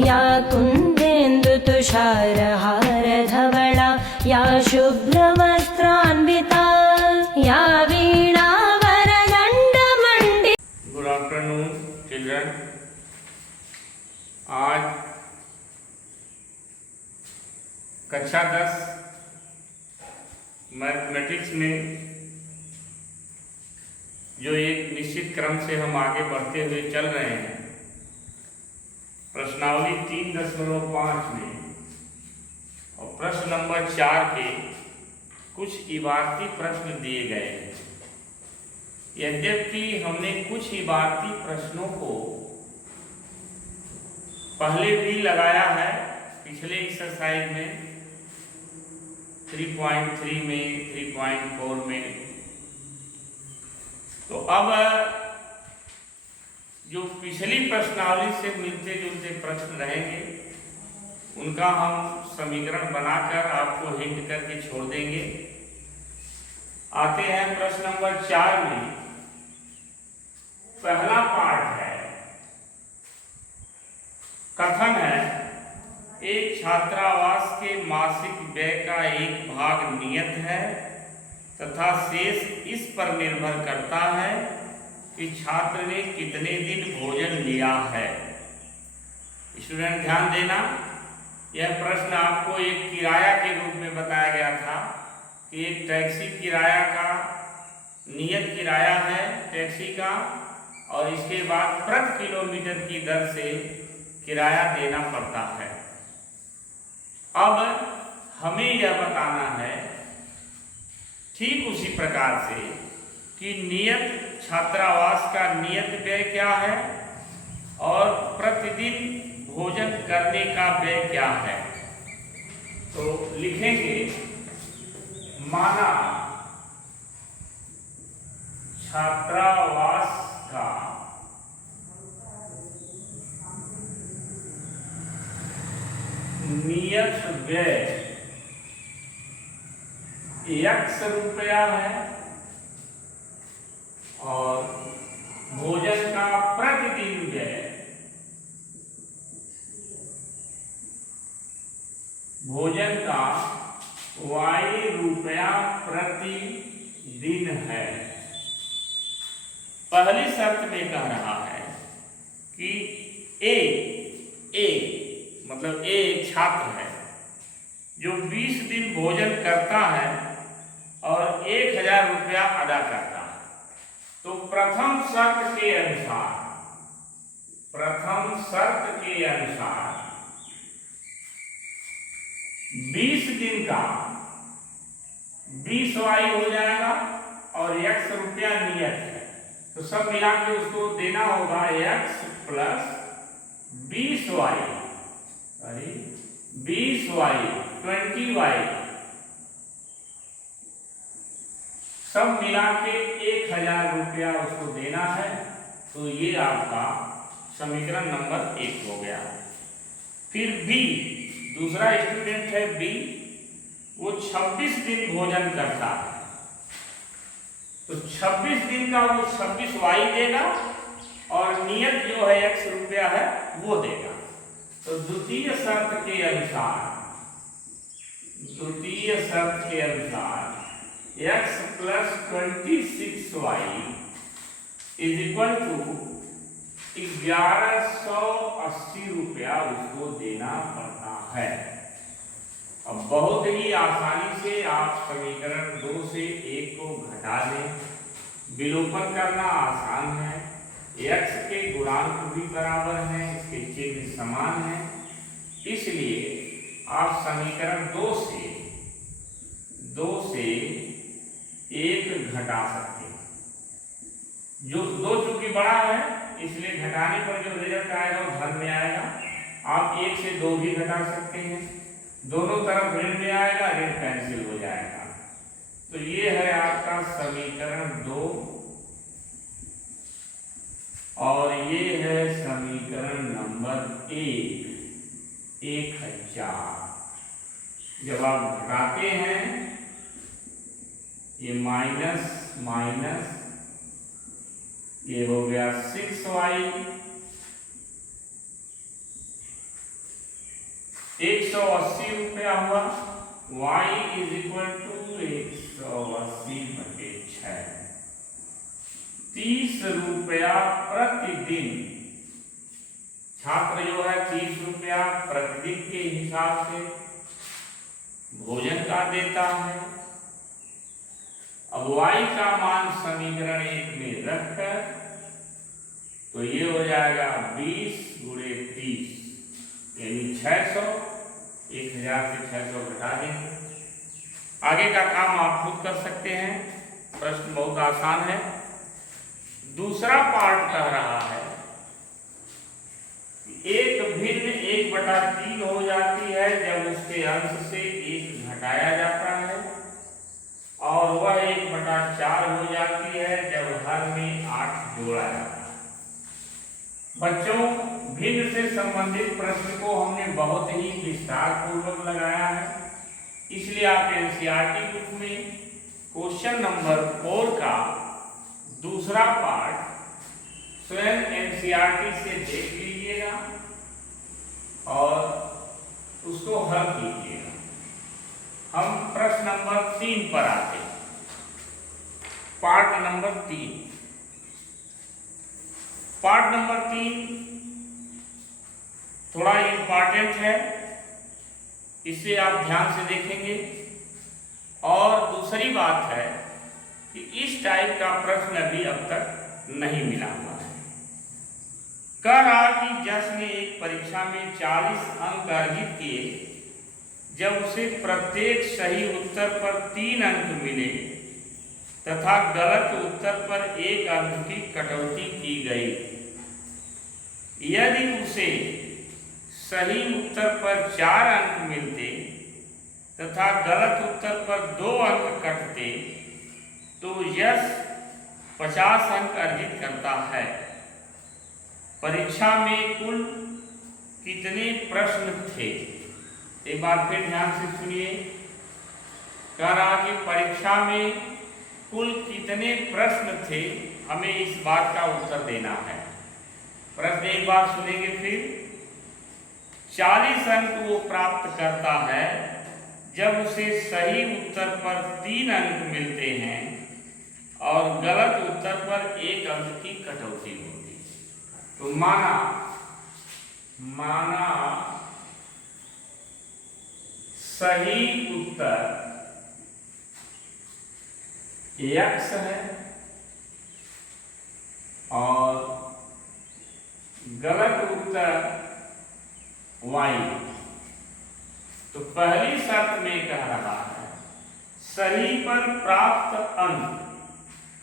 या कुन्देन्दुतुषारहारधवला या शुभ्रवस्त्रान्विता या वीणावरदण्डमण्डिता। Good afternoon children. आज कक्षा 10 मैथमेटिक्स में जो एक निश्चित क्रम से हम आगे बढ़ते हुए चल रहे हैं, प्रश्नावली 3.5 में और प्रश्न नंबर 4 के कुछ इबारती प्रश्न दिए गए हैं। यद्यपि हमने कुछ इबारती प्रश्नों को पहले भी लगाया है, पिछले एक्सरसाइज में 3.3 में, 3.4 में, तो अब जो पिछली प्रश्नावली से मिलते जुलते प्रश्न रहेंगे उनका हम समीकरण बनाकर आपको हिंट करके छोड़ देंगे। आते हैं प्रश्न नंबर 4 में। पहला पार्ट है, कथन है एक छात्रावास के मासिक व्यय का एक भाग नियत है तथा शेष इस पर निर्भर करता है कि छात्र ने कितने दिन भोजन लिया है। स्टूडेंट ध्यान देना, यह प्रश्न आपको एक किराया के रूप में बताया गया था कि एक टैक्सी किराया का नियत किराया है टैक्सी का, और इसके बाद प्रति किलोमीटर की दर से किराया देना पड़ता है। अब हमें यह बताना है ठीक उसी प्रकार से कि नियत छात्रावास का नियत व्यय क्या है और प्रतिदिन भोजन करने का व्यय क्या है। तो लिखेंगे, माना छात्रावास का नियत व्यय X रुपया है और भोजन का प्रतिदिन व्यय भोजन का Y रुपया प्रति दिन है। पहली शर्त में कह रहा है कि ए मतलब ए एक छात्र है जो 20 दिन भोजन करता है और 1000 रुपया अदा करता है। तो प्रथम शर्त के अनुसार 20 दिन का 20 वाई हो जाएगा और X रुपया नियत है, तो सब मिला के उसको देना होगा X प्लस 20y 20y सब मिला के 1000 रुपया उसको देना है। तो ये आपका समीकरण नंबर 1 हो गया। फिर बी, दूसरा स्टूडेंट है बी, वो 26 दिन भोजन करता है, तो 26 दिन का वो 26y देगा और नियत जो है X रुपया है वो देगा। तो द्वितीय शर्त के अनुसार X plus 26y is equal to 1180 रुपया उसको देना पड़ता है। अब बहुत ही आसानी से आप समीकरण 2 से 1 को घटा दें। विलोपन करना आसान है, X के गुणांक भी बराबर हैं, इसके चिन्ह समान हैं, इसलिए आप समीकरण 2 से 1 घटा सकते हैं। जो 2 चूंकि बड़ा है इसलिए घटाने पर जो रिजल्ट आएगा वो धन में आएगा। आप 1 से 2 भी घटा सकते हैं, दोनों तरफ ऋण में आएगा, ऋण कैंसिल हो जाएगा। तो ये है आपका समीकरण 2 और ये है समीकरण नंबर 1000। जब आप घटाते हैं ये माइनस ये हो गया 6y 180 रुपया हुआ। y इज इक्वल टू 180/6, 30 रुपया प्रतिदिन। छात्र जो है 30 रुपया प्रतिदिन के हिसाब से भोजन का देता है। अब y का मान समीकरण 1 में रखकर तो ये हो जाएगा 20 × 30 यानी 600। 1000 से 600 घटा देंगे। आगे का काम आप खुद कर सकते हैं, प्रश्न बहुत आसान है। दूसरा पार्ट कह रहा है एक भिन्न 1/3 हो जाती है जब उसके अंश से 1 घटाया जाता है, और वह 1/4 हो जाती है जब हर में 8 जोड़ा जाता है। बच्चों, भिन्न से संबंधित प्रश्न को हमने बहुत ही विस्तार पूर्वक लगाया है, इसलिए आप एनसीईआरटी बुक में क्वेश्चन नंबर 4 का दूसरा पार्ट स्वयं एनसीईआरटी से देख लीजिएगा और उसको हल कीजिएगा। हम प्रश्न नंबर 3 पर आते हैं। पार्ट नंबर 3 थोड़ा इंपॉर्टेंट है, इसे आप ध्यान से देखेंगे। और दूसरी बात है कि इस टाइप का प्रश्न अभी अब तक नहीं मिला हुआ है। कह रहा कि जस ने एक परीक्षा में 40 अंक अर्जित किए जब उसे प्रत्येक सही उत्तर पर 3 अंक मिले तथा गलत उत्तर पर 1 अंक की कटौती की गई। यदि उसे सही उत्तर पर 4 अंक मिलते तथा गलत उत्तर पर 2 अंक कटते तो यश 50 अंक अर्जित करता है। परीक्षा में कुल कितने प्रश्न थे? एक बार फिर ध्यान से सुनिए। कह रहा कि परीक्षा में कुल कितने प्रश्न थे, हमें इस बात का उत्तर देना है। प्रश्न एक बार सुनेंगे फिर। 40 अंक वो प्राप्त करता है जब उसे सही उत्तर पर 3 अंक मिलते हैं और गलत उत्तर पर 1 अंक की कटौती होगी। तो माना सही उत्तर x है और गलत उत्तर y। तो पहली शर्त में कह रहा है सही पर प्राप्त अंक।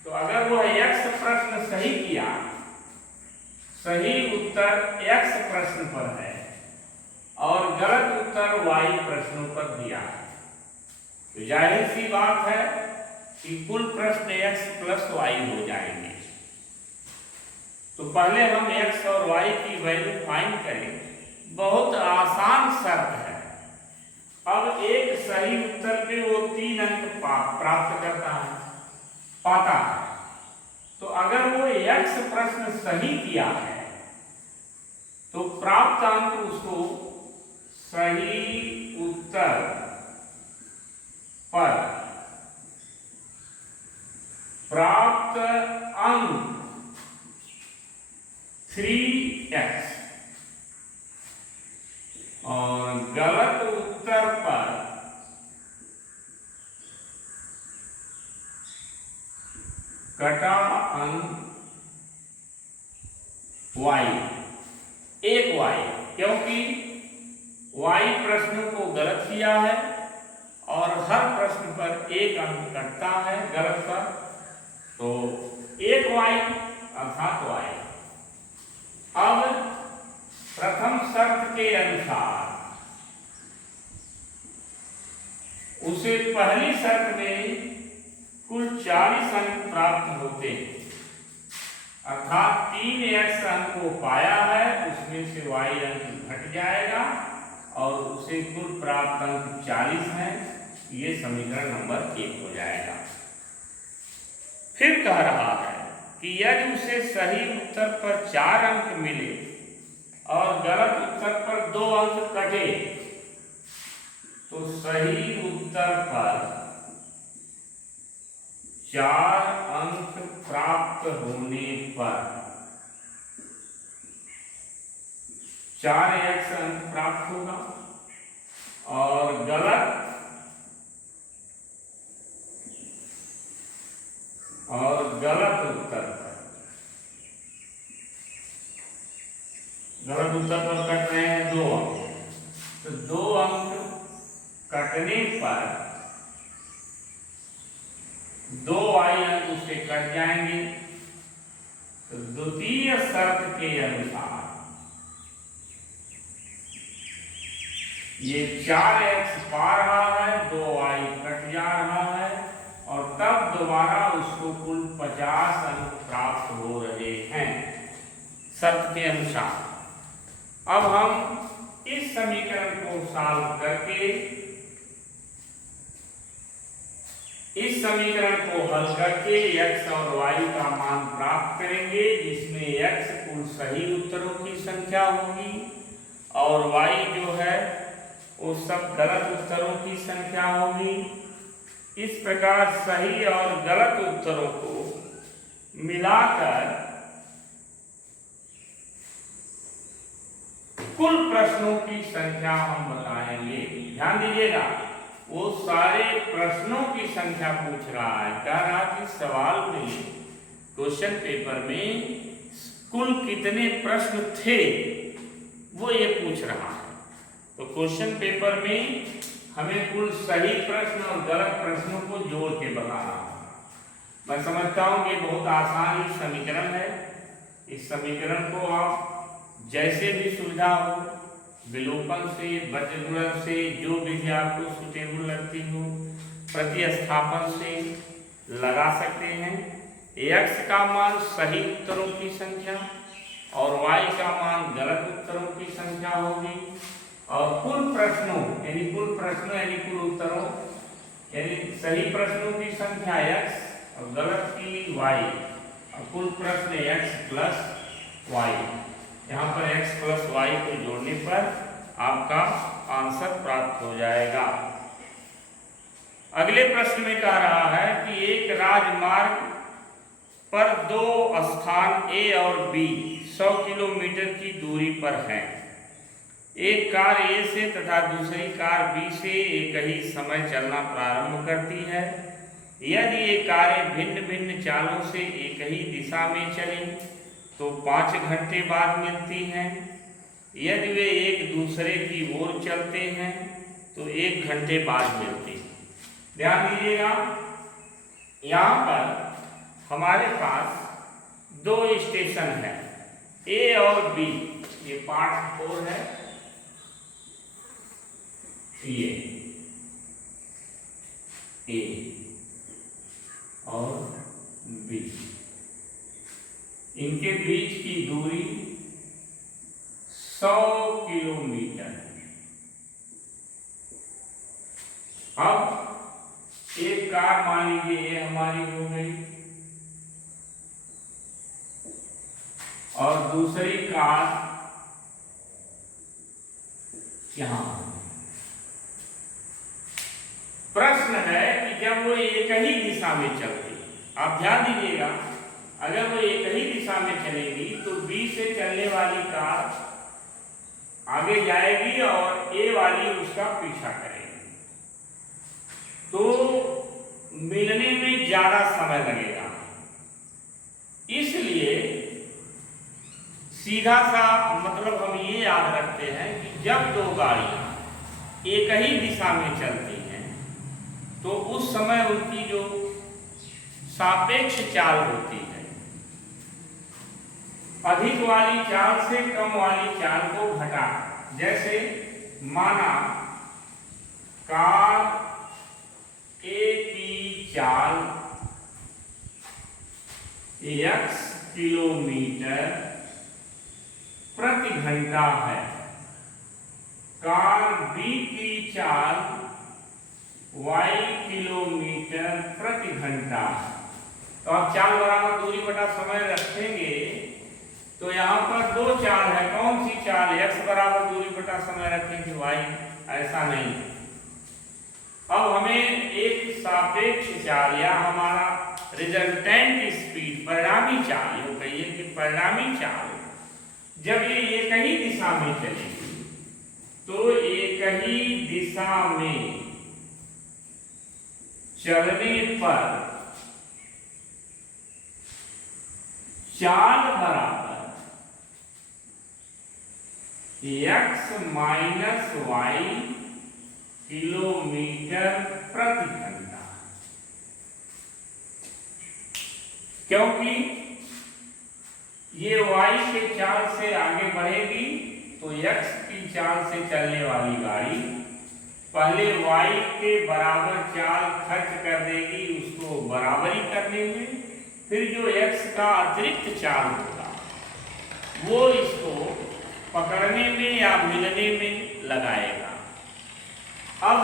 तो अगर वह x प्रश्न सही किया, सही उत्तर x प्रश्न पर है और गलत उत्तर y प्रश्नों पर दिया है, तो जाहिर सी बात है कि कुल प्रश्न x + y हो जाएंगे। तो पहले हम x और y की वैल्यू फाइंड करें। बहुत आसान शर्त है। अब एक सही उत्तर पे वो 3 अंक प्राप्त पाता है। तो अगर वो x प्रश्न सही किया है तो प्राप्त अंक उसको सही उत्तर पर प्राप्त अंक 3x और गलत उत्तर पर कटा अंक y, 1 y, क्योंकि y प्रश्नों को गलत किया है और हर प्रश्न पर 1 अंक कटता है गलत पर, तो 1 y अर्थात y। अब प्रथम शर्त के अनुसार उसे पहली शर्त में कुल 40 अंक प्राप्त होते हैं, अर्थात 3x अंक को पाया है, उसमें से y अंक घट जाएगा और उसे कुल प्राप्त अंक 40 हैं। ये समीकरण नंबर 1 हो जाएगा। फिर कह रहा है कि यदि उसे सही उत्तर पर 4 अंक मिले और गलत उत्तर पर 2 अंक कटे तो सही उत्तर पर 4 अंक प्राप्त होने पर 4x अंक प्राप्त होगा और गलत उत्तर पर कट रहे हैं 2 अंक। तो 2 अंक कटने पर 2y अंक उससे कट जाएंगे। तो द्वितीय शर्त के अनुसार ये 4x पा रहा है, 2y कट जा रहा है और तब दोबारा उसको कुल 50 अंक प्राप्त हो रहे हैं शर्त के अनुसार। अब हम इस समीकरण को सॉल्व करके इस समीकरण को हल करके x और y का मान प्राप्त करेंगे, जिसमें x कुल सही उत्तरों की संख्या होगी और y जो है वो सब गलत उत्तरों की संख्या होगी। इस प्रकार सही और गलत उत्तरों को मिलाकर कुल प्रश्नों की संख्या हम बताएंगे। ध्यान दीजिएगा, वो सारे प्रश्नों की संख्या पूछ रहा है। कह रहा कि सवाल में क्वेश्चन पेपर में कुल कितने प्रश्न थे वो ये पूछ रहा है। तो क्वेश्चन पेपर में हमें कुल सही प्रश्न और गलत प्रश्नों को जोड़ के बताना है। मैं समझता हूँ कि बहुत आसान ही समीकरण है। इस समीकरण को आप जैसे भी सुविधा हो, विलोपन से, बज्रगुणन से, जो विधि आपको सुटेबल लगती हो, प्रतिस्थापन से लगा सकते हैं। x का मान सही उत्तरों की संख्या और y का मान गलत उत्तरों की संख्या होगी और कुल प्रश्नों यानी कुल उत्तरों यानी सही प्रश्नों की संख्या x और गलत की y और कुल प्रश्न x प्लस y। यहाँ पर x प्लस y को जोड़ने पर आपका आंसर प्राप्त हो जाएगा। अगले प्रश्न में कह रहा है कि एक राजमार्ग पर 2 स्थान A और B 100 किलोमीटर की दूरी पर हैं। एक कार A से तथा दूसरी कार B से एक ही समय चलना प्रारंभ करती है। यदि ये कारें भिन्न भिन्न चालों से एक ही दिशा में चलें तो 5 घंटे बाद मिलती हैं। यदि वे एक दूसरे की ओर चलते हैं तो 1 घंटे बाद मिलती हैं। ध्यान दीजिएगा, यहाँ पर हमारे पास 2 स्टेशन हैं A और B। ये पार्ट 4 है, ये A और B, इनके बीच की दूरी 100 किलोमीटर है। अब एक कार मान लीजिए ये हमारी हो गई और दूसरी कार यहां। प्रश्न है कि जब वो एक ही दिशा में चलती, आप ध्यान दीजिएगा, अगर वो एक ही दिशा में चलेगी तो B से चलने वाली कार आगे जाएगी और A वाली उसका पीछा करेगी, तो मिलने में ज्यादा समय लगेगा। इसलिए सीधा सा मतलब हम ये याद रखते हैं कि जब 2 गाड़ियां एक ही दिशा में चलती हैं तो उस समय उनकी जो सापेक्ष चाल होती है, अधिक वाली चाल से कम वाली चाल को घटा। जैसे माना कार A की चाल x किलोमीटर प्रति घंटा है, कार B की चाल y किलोमीटर प्रति घंटा। तो आप चाल बराबर दूरी बटा समय रखेंगे तो यहाँ पर 2 चाल है। कौन सी चाल? x बराबर दूरी बटा समय रखेंगे y, ऐसा नहीं। अब हमें एक सापेक्ष चाल या हमारा रिजल्टेंट स्पीड परिणामी चाल, यो कहिए कि परिणामी चाल जब ये एक ही दिशा में चलेगी तो एक ही दिशा में चलने पर चाल बराबर x माइनस वाई किलोमीटर प्रति घंटा, क्योंकि ये y के चाल से आगे बढ़ेगी तो x की चाल से चलने वाली गाड़ी पहले y के बराबर चाल खर्च कर देगी उसको बराबरी करने में, फिर जो x का अतिरिक्त चाल होगा वो इसको पकड़ने में या मिलने में लगाएगा। अब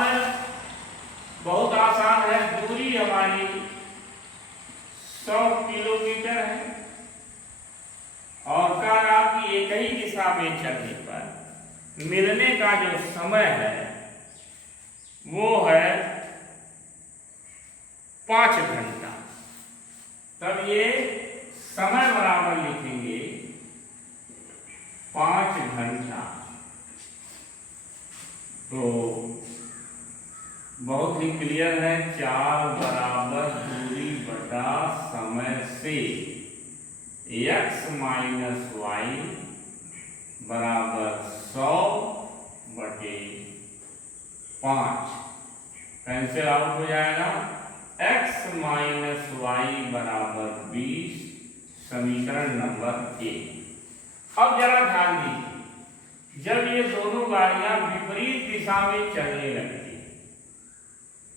बहुत आसान है, दूरी हमारी 100 किलोमीटर है और कह रहा कि एक ही दिशा में चलने पर मिलने का जो समय है वो है 5 घंटा। तब ये समय बराबर लिखेंगे 5 घंटा। तो बहुत ही क्लियर है, 4 बराबर दूरी बटा समय से x माइनस वाई बराबर 100 बटे 5 कैंसिल आउट हो जाएगा। x माइनस वाई बराबर 20 समीकरण नंबर 1। अब जरा ध्यान दीजिए, जब ये दोनों गाड़ियां विपरीत दिशा में चलने लगती,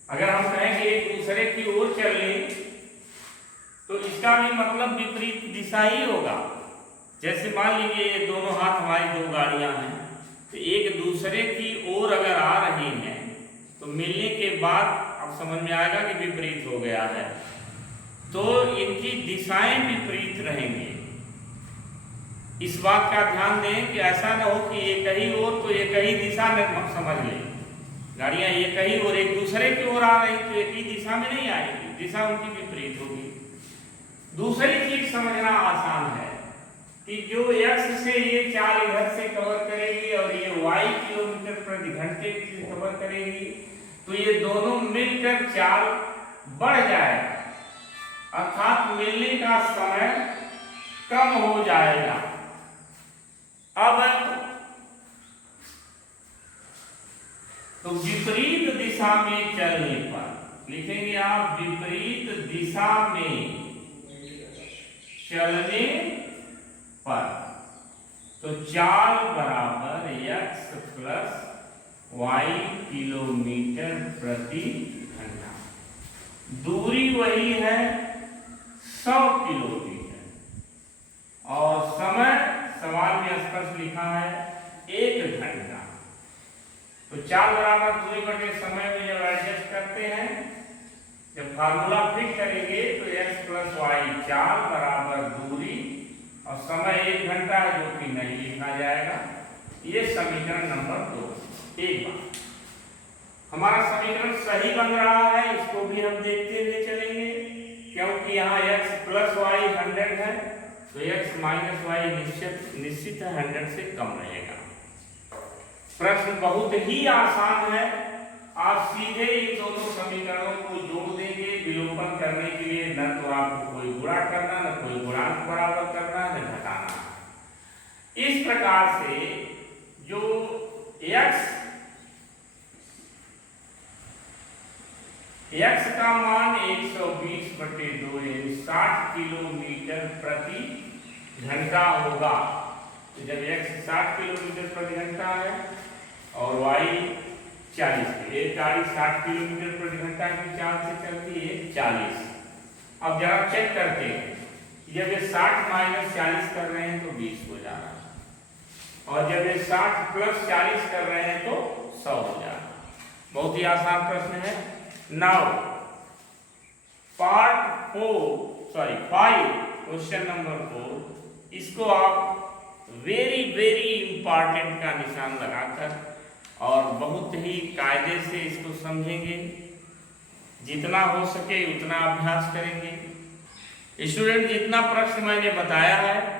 अगर हम कहें कि एक दूसरे की ओर चल लें तो इसका भी मतलब विपरीत दिशा ही होगा। जैसे मान लीजिए ये दोनों हाथ हमारी दो गाड़ियां हैं, तो एक दूसरे की ओर अगर आ रही हैं तो मिलने के बाद अब समझ में आएगा कि विपरीत हो गया है, तो इनकी दिशाएं विपरीत रहेंगी। इस बात का ध्यान दें कि ऐसा न हो कि एक ही ओर तो एक ही दिशा में हम समझ लें, गाड़ियां एक ही ओर एक दूसरे की ओर आ रही तो एक ही दिशा में नहीं आएगी, दिशा उनकी विपरीत होगी। दूसरी चीज समझना आसान है कि जो x से ये चाल इधर से कवर करेगी और ये y किलोमीटर प्रति घंटे से कवर करेगी, तो ये दोनों मिलकर चाल बढ़ जाएगा, अर्थात मिलने का समय कम हो जाएगा। अब तो विपरीत दिशा में चलने पर लिखेंगे आप, विपरीत दिशा में चलने पर तो चाल बराबर x प्लस वाई किलोमीटर प्रति घंटा। दूरी वही है 100 किलोमीटर और समय सवाल में स्पष्ट लिखा है 1 घंटा। तो चाल बराबर दूरी बटे समय में जब एडजस्ट करते हैं, जब फार्मूला फिट करेंगे तो x प्लस वाई चाल बराबर दूरी और समय 1 घंटा है जो कि नहीं लिखा जाएगा। ये समीकरण नंबर 2। एक बात, हमारा समीकरण सही बन रहा है, इसको भी हम देखते हुए चलेंगे, क्योंकि यहाँ x प्लस वाई 100 है तो x माइनस वाई निश्चित है 100 से कम रहेगा। प्रश्न बहुत ही आसान है, आप सीधे इन दोनों समीकरणों को जोड़ देंगे। विलोपन करने के लिए न तो आपको कोई गुणा करना, न कोई गुणांक बराबर करना, न घटाना। इस प्रकार से जो x का मान 120 बटे 2 यानी 60 किलोमीटर प्रति घंटा होगा। तो जब x 60 किलोमीटर प्रति घंटा है और y 40, एक गाड़ी 60 किलोमीटर प्रति घंटा की चाल से चलती है 40। अब जरा चेक करते हैं, जब ये 60 माइनस 40 कर रहे हैं तो 20 हो जा रहा है और जब ये 60 प्लस 40 कर रहे हैं तो 100 हो जा रहा है। बहुत ही आसान प्रश्न है। नाउ पार्ट 5 क्वेश्चन नंबर 4, इसको आप वेरी वेरी इंपॉर्टेंट का निशान लगाकर और बहुत ही कायदे से इसको समझेंगे, जितना हो सके उतना अभ्यास करेंगे। स्टूडेंट, जितना प्रश्न मैंने बताया है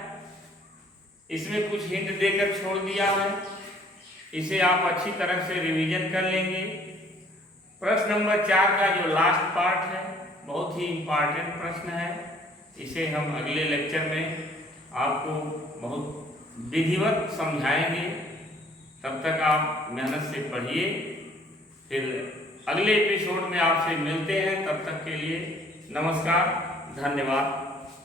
इसमें कुछ हिंट देकर छोड़ दिया है, इसे आप अच्छी तरह से रिवीजन कर लेंगे। प्रश्न नंबर 4 का जो लास्ट पार्ट है बहुत ही इम्पॉर्टेंट प्रश्न है, इसे हम अगले लेक्चर में आपको बहुत विधिवत समझाएंगे। तब तक आप मेहनत से पढ़िए, फिर अगले एपिसोड में आपसे मिलते हैं। तब तक के लिए नमस्कार, धन्यवाद।